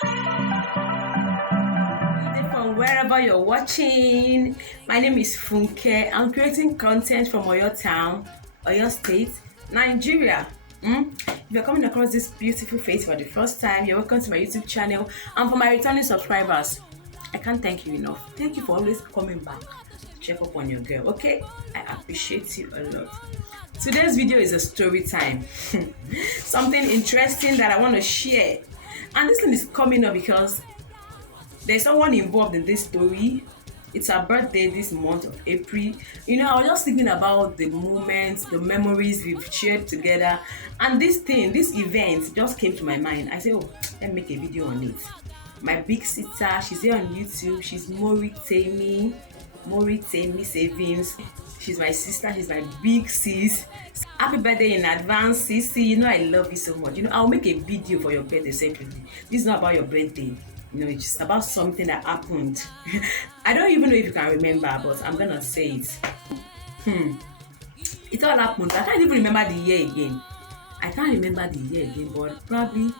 From wherever you're watching, my name is Funke. I'm creating content from Oyo Town, Oyo State, Nigeria. If you're coming across this beautiful face for the first time, you're welcome to my YouTube channel. And for my returning subscribers, I can't thank you enough. Thank you for always coming back to check up on your girl, okay? I appreciate you a lot. Today's video is a story time. Something interesting that I want to share. And this thing is coming up because there's someone involved in this story. It's her birthday this month of April. You know, I was just thinking about the moments, the memories we've shared together, and this event just came to my mind. I said, oh, let me make a video on it. My big sister, she's here on YouTube. She's Mori Temi Savings. She's my sister. She's my big sis. Happy birthday in advance, Sissy. You know I love you so much. You know, I'll make a video for your birthday separately. This is not about your birthday. You know, it's just about something that happened. I don't even know if you can remember, but I'm gonna say it. It all happened. I can't even remember the year again. But probably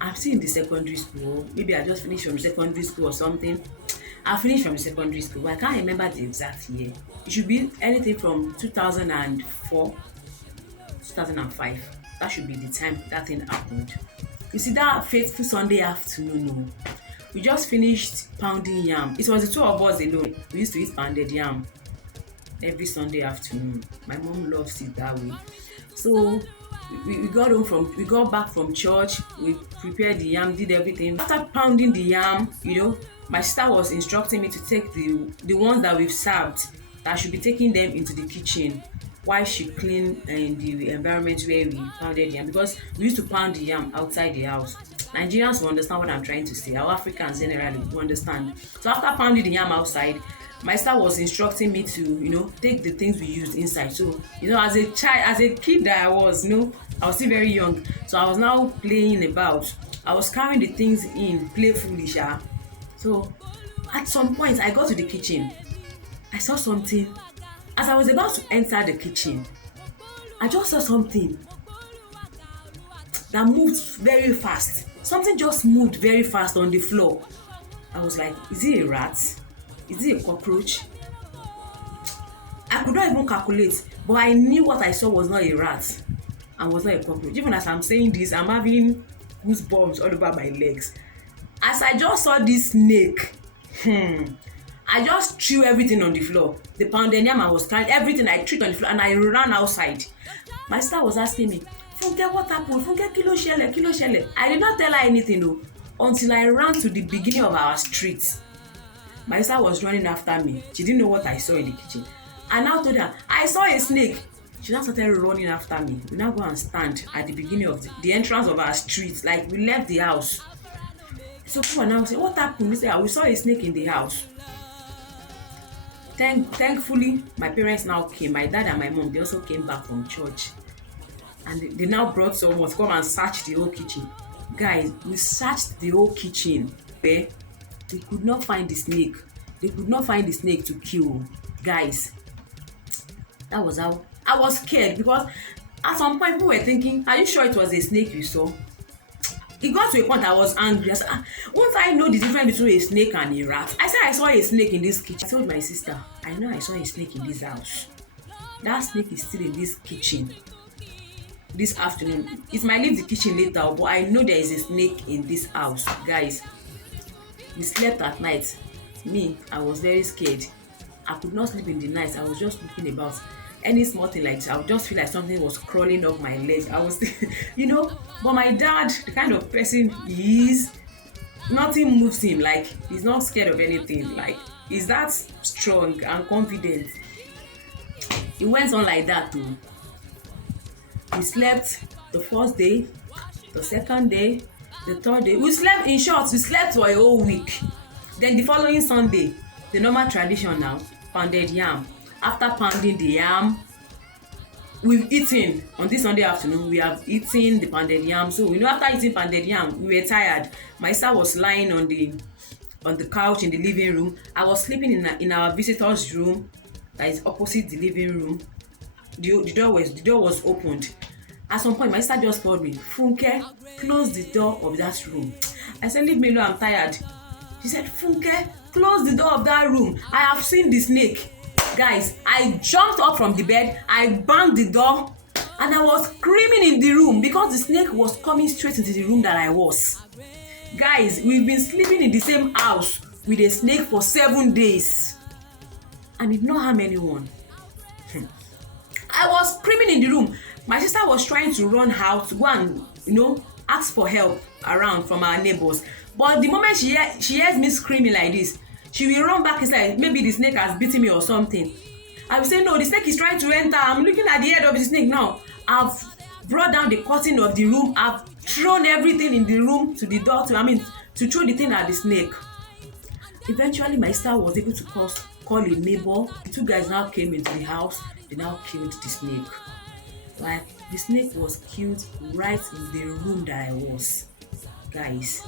I'm still in the secondary school. Maybe I just finished from secondary school or something. I finished from secondary school, but I can't remember the exact year. It should be anything from 2004, 2005. That should be the time that thing happened. You see, that fateful Sunday afternoon, we just finished pounding yam. It was the two of us alone. We used to eat pounded yam every Sunday afternoon. My mom loves it that way. So we got back from church. We prepared the yam, did everything. After pounding the yam, you know, my sister was instructing me to take the ones that we've served, that I should be taking them into the kitchen while she cleaned the environment where we pounded yam, because we used to pound the yam outside the house. Nigerians will understand what I'm trying to say. Our Africans generally will understand. So after pounding the yam outside, my sister was instructing me to, you know, take the things we used inside. So, you know, as a kid that I was, you know, I was still very young. So I was now playing about. I was carrying the things in playfully, sha. So at some point, I got to the kitchen. I saw something. As I was about to enter the kitchen, I just saw something that moved very fast. Something just moved very fast on the floor. I was like, is it a rat? Is it a cockroach? I could not even calculate, but I knew what I saw was not a rat and was not a cockroach. Even as I'm saying this, I'm having goosebumps all over my legs. As I just saw this snake, I just threw everything on the floor. The pounded yam I was carrying, everything I threw on the floor, and I ran outside. My sister was asking me, Funke, what happened? Funke, kilo shele. I did not tell her anything though, until I ran to the beginning of our street. My sister was running after me. She didn't know what I saw in the kitchen. I now told her, I saw a snake. She now started running after me. We now go and stand at the beginning of the entrance of our street. Like, we left the house. So people now say, what happened? We say, we saw a snake in the house. Thankfully, my parents now came. My dad and my mom, they also came back from church. And they now brought someone to come and search the whole kitchen. Guys, we searched the whole kitchen. They could not find the snake. They could not find the snake to kill. Guys, that was how I was scared, because at some point people were thinking, are you sure it was a snake you saw? It got to a point I was angry. I said, once I know the difference between a snake and a rat. I said I saw a snake in this kitchen. I told my sister, I know I saw a snake in this house. That snake is still in this kitchen this afternoon. It might leave the kitchen later, but I know there is a snake in this house. Guys, we slept at night. Me, I was very scared. I could not sleep in the night. I was just looking about. Any small thing like this, I would just feel like something was crawling up my leg. I was, you know, but my dad, the kind of person he is, nothing moves him. Like, he's not scared of anything. Like, he's that strong and confident. It went on like that too. We slept the first day, the second day, the third day. We slept, in short, we slept for a whole week. Then the following Sunday, the normal tradition now, pounded yam. After pounding the yam, we've eaten. On this Sunday afternoon, we have eaten the pounded yam. So, you know, after eating pounded yam, we were tired. My sister was lying on the couch in the living room. I was sleeping in our visitor's room that is opposite the living room. The door was opened. At some point, my sister just called me, Funke, close the door of that room. I said, leave me alone, I'm tired. She said, Funke, close the door of that room. I have seen the snake. Guys, I jumped up from the bed, I banged the door, and I was screaming in the room because the snake was coming straight into the room that I was. Guys, we've been sleeping in the same house with a snake for 7 days and it did not harm anyone. I was screaming in the room. My sister was trying to run out to go and, ask for help around from our neighbors. But the moment she hears me screaming like this, she will run back inside. Maybe the snake has bitten me or something. I will say, no, the snake is trying to enter. I'm looking at the head of the snake now. I've brought down the curtain of the room. I've thrown everything in the room to the door to throw the thing at the snake. Eventually, my sister was able to call a neighbor. The two guys now came into the house. They now killed the snake. Like, the snake was killed right in the room that I was. Guys,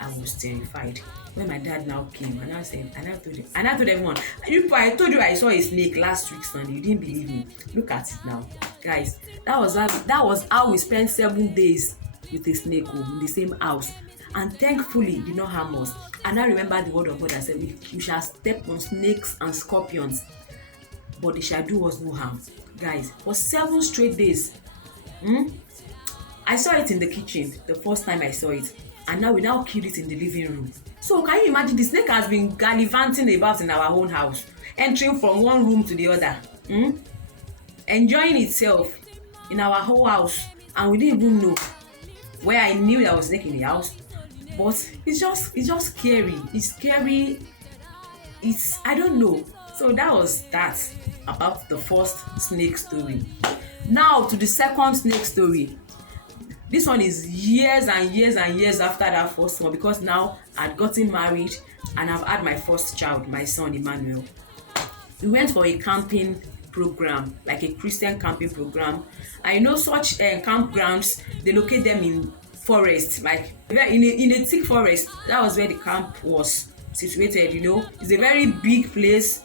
I was terrified. When my dad now came, and I told everyone, I told you I saw a snake last week Sunday. You didn't believe me. Look at it now. Guys, that was how we spent 7 days with a snake in the same house. And thankfully, it did not harm us. And I remember the word of God that said, we shall step on snakes and scorpions, but they shall do us no harm. Guys, for 7 straight days, I saw it in the kitchen the first time I saw it, and now we killed it in the living room. So can you imagine, the snake has been gallivanting about in our own house, entering from one room to the other, enjoying itself in our whole house, and we didn't even know. Where I knew there was a snake in the house, but it's just scary. It's scary. I don't know. So that was that about the first snake story. Now to the second snake story. This one is years and years and years after that first one, because now I'd gotten married and I've had my first child, my son Emmanuel. We went for a camping program, like a Christian camping program. I know such campgrounds, they locate them in forest, like in a thick forest. That was where the camp was situated. It's a very big place.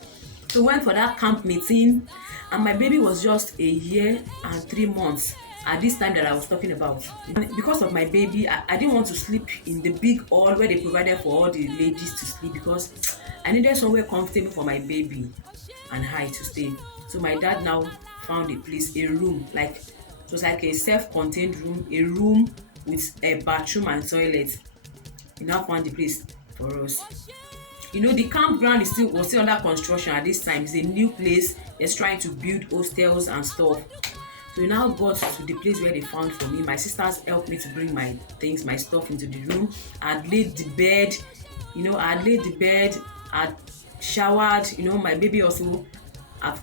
So we went for that camp meeting, and my baby was just 1 year and 3 months at this time that I was talking about. And because of my baby, I didn't want to sleep in the big hall where they provided for all the ladies to sleep, because I needed somewhere comfortable for my baby and I to stay. So my dad now found a place, a room, like it was like a self-contained room, a room with a bathroom and toilet. He now found the place for us. The campground was still under construction at this time. It's a new place. They're trying to build hostels and stuff. So we now got to the place where they found for me. My sisters helped me to bring my things, my stuff into the room. I'd laid the bed. I'd showered. My baby also. I've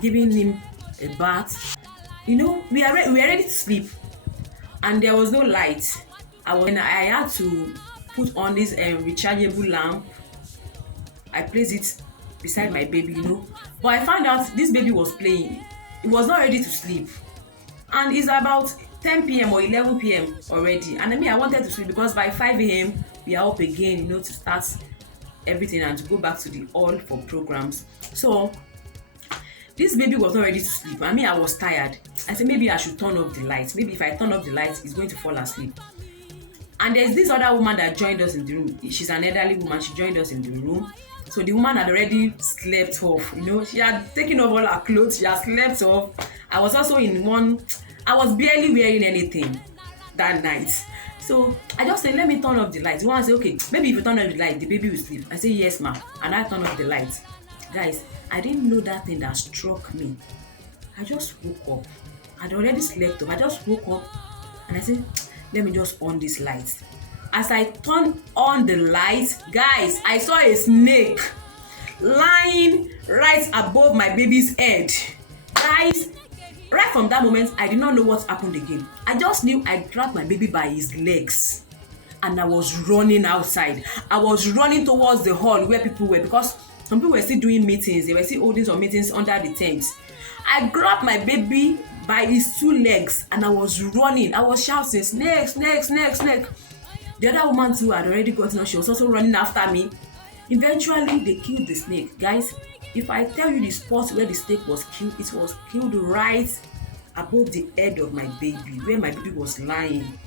given him a bath. We are ready to sleep, and there was no light. I had to put on this rechargeable lamp. I placed it beside my baby, but I found out this baby was playing. It was not ready to sleep, and it's about 10 p.m. or 11 p.m. already, and I wanted to sleep, because by 5 a.m. we are up again, to start everything and to go back to the hall for programs. So this baby was not ready to sleep. I was tired. I said maybe I should turn off the lights. Maybe if I turn off the lights, it's going to fall asleep. And there's this other woman that joined us in the room. She's an elderly woman. She joined us in the room. So the woman had already slept off. She had taken off all her clothes. She had slept off. I was also I was barely wearing anything that night. So I just said, let me turn off the lights. The woman said, okay, maybe if you turn off the light, the baby will sleep. I said, yes, ma'am. And I turned off the lights. Guys, I didn't know that thing that struck me. I just woke up. I'd already slept off. I just woke up and I said, let me just on this light. As I turned on the light, guys, I saw a snake lying right above my baby's head. Guys, right from that moment, I did not know what happened again. I just knew I grabbed my baby by his legs and I was running outside. I was running towards the hall where people were, because some people were still doing meetings. They were still holding some meetings under the tent. I grabbed my baby by his 2 legs and I was running. I was shouting, snake, snake, snake, snake. The other woman too had already gotten up. She was also running after me. Eventually, they killed the snake. Guys, if I tell you the spot where the snake was killed, it was killed right above the head of my baby, where my baby was lying.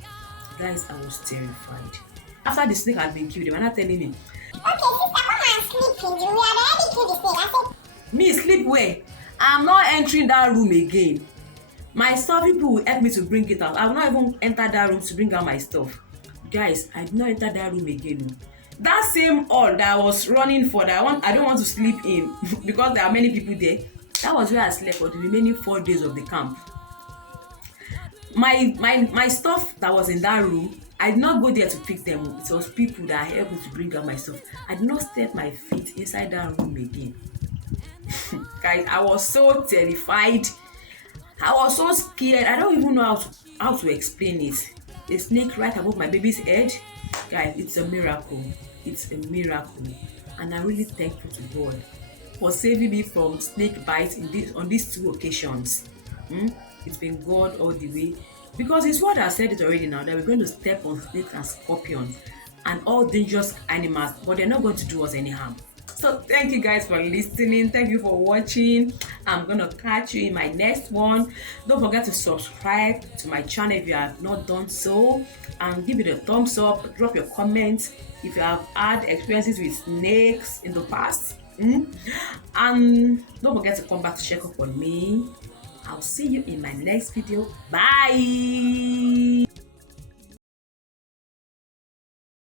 Guys, I was terrified. After the snake had been killed, they were not telling me, Okay, sister, come and sleep in the room. We had already killed the snake. I said, me sleep where? I'm not entering that room again. My stuff people will help me to bring it out. I will not even enter that room to bring out my stuff. Guys, I did not enter that room again. That same hall that I was running for, that I don't want to sleep in because there are many people there. That was where I slept for the remaining 4 days of the camp. My stuff that was in that room, I did not go there to pick them. It was people that helped me to bring out my stuff. I did not step my feet inside that room again. Guys, I was so terrified. I was so scared. I don't even know how to explain it. A snake right above my baby's head. Guys, it's a miracle. It's a miracle. And I'm really thankful to God for saving me from snake bites on these 2 occasions. It's been God all the way. Because His word has said it already now that we're going to step on snakes and scorpions and all dangerous animals, but they're not going to do us any harm. So thank you guys for listening. Thank you for watching. I'm gonna catch you in my next one. Don't forget to subscribe to my channel if you have not done so, and give it a thumbs up. Drop your comments if you have had experiences with snakes in the past. And don't forget to come back to check up on me. I'll see you in my next video. Bye.